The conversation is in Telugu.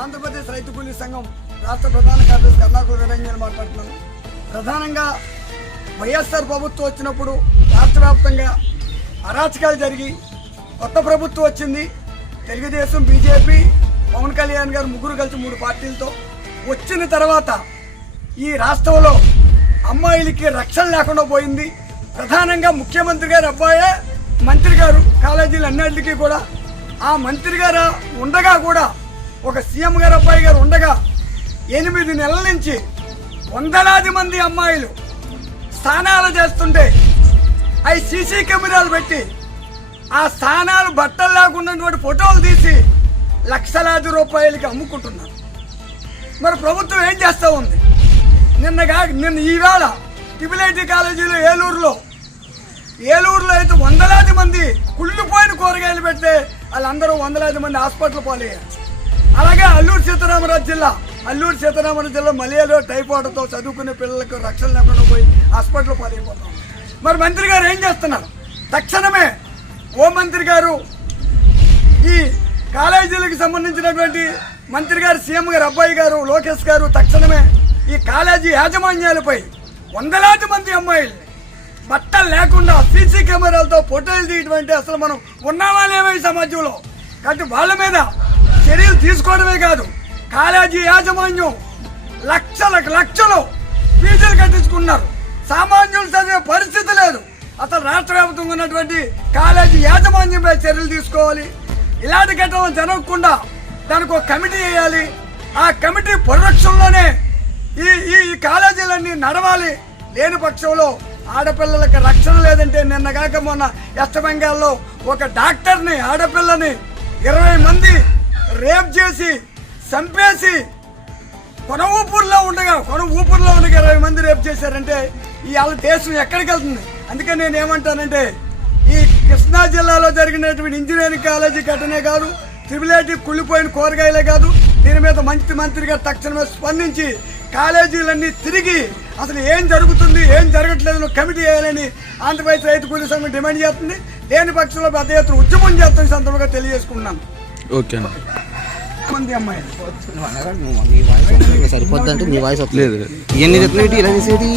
ఆంధ్రప్రదేశ్ రైతు కూలీ సంఘం రాష్ట్ర ప్రధాన కార్యదర్శి కర్ణాకుల నిరంజన్ మాట్లాడుతున్నాను ప్రధానంగా వైఎస్ఆర్ ప్రభుత్వం వచ్చినప్పుడు రాష్ట్ర వ్యాప్తంగా అరాచకాలు జరిగి కొత్త ప్రభుత్వం వచ్చింది. తెలుగుదేశం బీజేపీ పవన్ కళ్యాణ్ గారు ముగ్గురు కలిసి మూడు పార్టీలతో వచ్చిన తర్వాత ఈ రాష్ట్రంలో అమ్మాయిలకి రక్షణ లేకుండా పోయింది. ప్రధానంగా ముఖ్యమంత్రి గారు అబ్బాయే మంత్రి గారు. కాలేజీలు అన్నింటికి కూడా ఆ మంత్రి గారు ఉండగా కూడా ఒక సీఎం గారు అబ్బాయి గారు ఉండగా ఎనిమిది నెలల నుంచి వందలాది మంది అమ్మాయిలు స్నానాలు చేస్తుంటే అవి సీసీ కెమెరాలు పెట్టి ఆ స్థానాలు బట్టలు లేకున్నటువంటి ఫోటోలు తీసి లక్షలాది రూపాయలకి అమ్ముకుంటున్నారు. మరి ప్రభుత్వం ఏం చేస్తూ ఉంది? నిన్నగా నిన్న ఈవేళ టిబిలైటీ కాలేజీలో ఏలూరులో ఏలూరులో అయితే వందలాది మంది కుళ్ళిపోయిన కూరగాయలు పెడితే వాళ్ళందరూ వందలాది మంది హాస్పిటల్ పాలయ్యారు. అలాగే అల్లూరు సీతారామరాజు జిల్లా. అల్లూరు సీతారామరాజు జిల్లా మలేరియా టైఫాయిడ్తో చదువుకునే పిల్లలకు రక్షణ లేకుండా పోయి హాస్పిటల్ పాలైపోతాం. మరి మంత్రి గారు ఏం చేస్తున్నారు? తక్షణమే హోం మంత్రి గారు ఈ కాలేజీలకు సంబంధించినటువంటి మంత్రి గారు సీఎం గారు అబ్బాయి గారు లోకేష్ గారు తక్షణమే ఈ కాలేజీ యాజమాన్యాలపై వందలాది మంది అమ్మాయిలు బట్టలు లేకుండా సీసీ కెమెరాలతో ఫోటోలు తీయటువంటి అసలు మనం ఉన్నామా లేవా ఈ సమాజంలో. కాబట్టి వాళ్ళ మీద చర్యలు తీసుకోవడమే కాదు. కాలేజీ యాజమాన్యం లక్షలకు లక్షలు ఫీజులు కట్టించుకున్నారు. సామాన్యులు చదివే పరిస్థితి లేదు. అసలు రాష్ట్ర వ్యాప్తంగా ఉన్నటువంటి కాలేజీ యాజమాన్యంపై చర్యలు తీసుకోవాలి. ఇలాంటి ఘటనలు జరగకుండా దానికి ఒక కమిటీ వేయాలి. ఆ కమిటీ పరిరక్షణలోనే ఈ ఈ ఈ కాలేజీలన్నీ నడవాలి. లేని పక్షంలో ఆడపిల్లలకు రక్షణ లేదంటే నిన్న కాక మొన్న వెస్ట్ బెంగాల్లో ఒక డాక్టర్ని ఆడపిల్లని ఇరవై మంది రేప్ చేసి చంపేసి కొన ఊపూరులో ఉండగా కొన ఊపూరులో ఉండగా ఇరవై మంది రేపు చేశారంటే వాళ్ళ దేశం ఎక్కడికి వెళ్తుంది? అందుకని నేను ఏమంటానంటే ఈ కృష్ణా జిల్లాలో జరిగినటువంటి ఇంజనీరింగ్ కాలేజీ ఘటనే కాదు త్రిబులేటి కుళ్ళిపోయిన కూరగాయలే కాదు దీని మీద మంత్రి మంత్రి గారు తక్షణమే స్పందించి కాలేజీలన్నీ తిరిగి అసలు ఏం జరుగుతుంది ఏం జరగట్లేదు కమిటీ వేయాలని ఆంధ్రప్రదేశ్ రైతు కూలీ సంఘం డిమాండ్ చేస్తుంది. లేని పక్షంలో పెద్ద ఎత్తున ఉద్యమం చేస్తున్న సందర్భంగా తెలియజేసుకుంటున్నాను. ఓకే నువ్వు నీ వాయిస్ వస్తుంది, ఇవన్నీ ఇలా చేసేది?